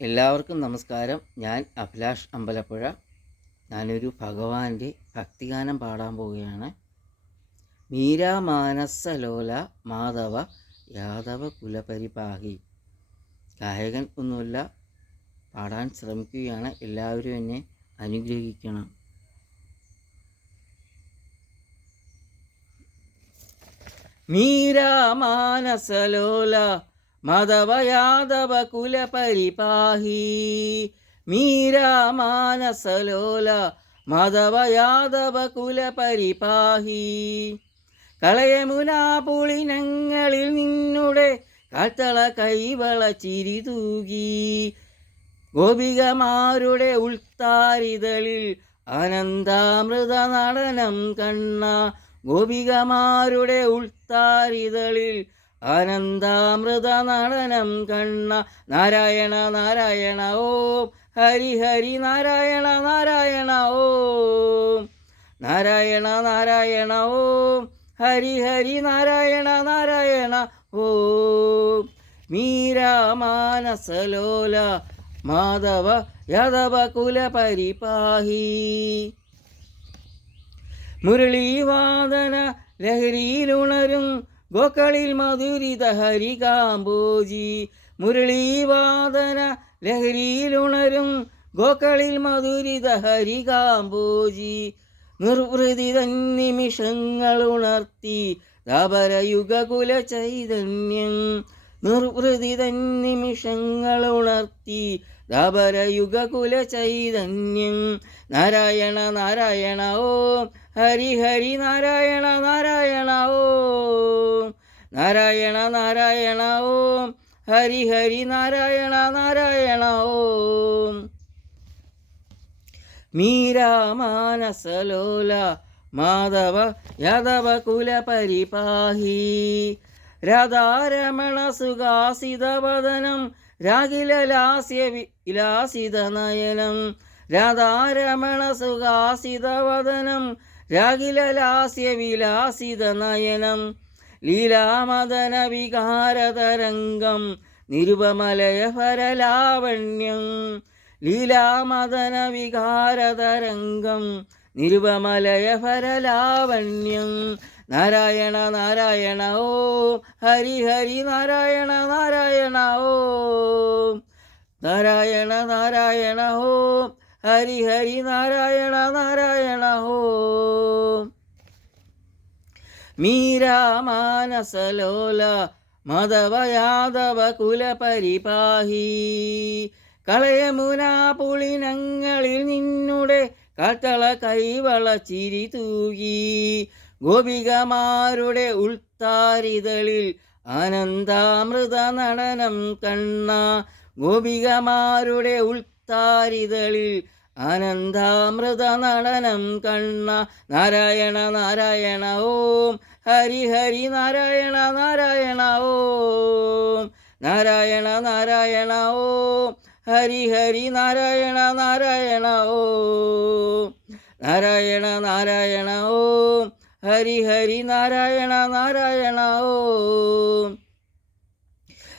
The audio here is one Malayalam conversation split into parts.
എല്ലാവർക്കും നമസ്കാരം. ഞാൻ അഭിലാഷ് അമ്പലപ്പുഴ. ഞാനൊരു ഭഗവാന്റെ ഭക്തിഗാനം പാടാൻ പോവുകയാണ്. മീരാമാനസലോല മാധവ യാദവ കുലപരിപാഹി. ഗായകൻ ഒന്നുമില്ല പാടാൻ ശ്രമിക്കുകയാണ്. എല്ലാവരും എന്നെ അനുഗ്രഹിക്കണം. മീരാമാനസലോല മാധവ യാദവ കുലപരിപാഹി. മീരാമാനസലോല മാധവ യാദവ കുലപരിപാഹി. കളയമുനാ പുളിനങ്ങളിൽ നിന്നുടെ കാത്തള കൈവള ചിരി തൂകി. ഗോപികമാരുടെ ഉൾത്താരിതളിൽ അനന്താമൃത നടനം കണ്ണ. ഗോപികമാരുടെ ഉൾത്താരിതളിൽ ആനന്ദാമൃത നടനം കണ്ണ നാരായണ നാരായണ ഓം. ഹരിഹരി ഹരി നാരായണ നാരായണ ഓം. നാരായണ നാരായണ ഓം. ഹരിഹരി ഹരി നാരായണ നാരായണ ഓം. മീരാമാനസലോല മാധവ യാദവ കുലപരിപാഹി. മുരളീവാദന ലഹരിയിലുണരും ഗോക്കളിൽ മധുരിത ഹരികാംബോജി മുരളീവാദന ലഹരിയിലുണരും ഗോക്കളിൽ മധുരിത ഹരികാംബോജി നിർവൃതി നിമിഷങ്ങൾ ഉണർത്തി ധാപരയുഗകുല ചൈതന്യം. നിർവൃതി നിമിഷങ്ങൾ ഉണർത്തി ധാപരയുഗകുല ചൈതന്യം. നാരായണ നാരായണ ഓ. ഹരി ഹരി നാരായണ നാരായണ ഓം. നാരായണ നാരായണ ഓം. ഹരി ഹരി നാരായണ നാരായണ ഓം. മീരാമാനസലോല മാധവ യാദവ കുല പരിപാഹി. രാധാരമണ സുഖാസിതവദനം രാഗിലലാസ്യ വിലാസിത നയനം. രാധാരമണ സുഖാസിതവദനം രാഗിലലാസ്യ വിലാസിത നയനം. ലീലാമദന വികാരതരംഗം നിരുപമലയ ഫരലാവണ്യം ലീലാമദന വികാരതരംഗം നിരുപമലയ ഫരലാവണ്യം നാരായണ നാരായണ ഓ ഹരി ഹരി നാരായണ നാരായണ ഓ. നാരായണ നാരായണ ഓ ഹരി ഹരി നാരായണ നാരായണ ഓ. മീരാമാനസലോല മധവ യാദവ കുലപരിപാഹി കളയമുനാ പുളിനങ്ങളിൽ നിന്നുടെ കട്ടള കൈവള ചിരി തൂകി. ഗോപികമാരുടെ ഉൾത്താരിതളിൽ അനന്താമൃത നടനം കണ്ണ. ഗോപികമാരുടെ ഉൾത്താരിതളിൽ ആനന്ദാമൃത നടനം കണ്ണ നാരായണ നാരായണ ഓം. ഹരി ഹരി നാരായണ നാരായണ ഓം. നാരായണ നാരായണ ഓം. ഹരി ഹരി നാരായണ നാരായണ ഓം. നാരായണ നാരായണ ഓം. ഹരി ഹരി നാരായണ നാരായണ ഓം.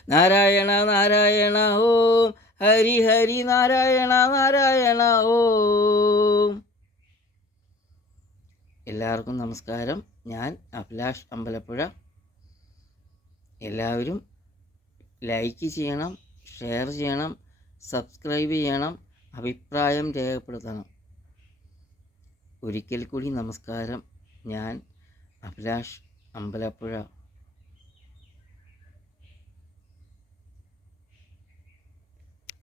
നാരായണ നാരായണ ഓം. ഹരി ഹരി നാരായണ നാരായണ ഓം. എല്ലാവർക്കും നമസ്കാരം. ഞാൻ അഭിലാഷ് അമ്പലപ്പുഴ. എല്ലാവരും ലൈക്ക് ചെയ്യണം ഷെയർ ചെയ്യണം സബ്സ്ക്രൈബ് ചെയ്യണം അഭിപ്രായം രേഖപ്പെടുത്തണം. ഒരിക്കൽ കൂടി നമസ്കാരം. ഞാൻ അഭിലാഷ് അമ്പലപ്പുഴ.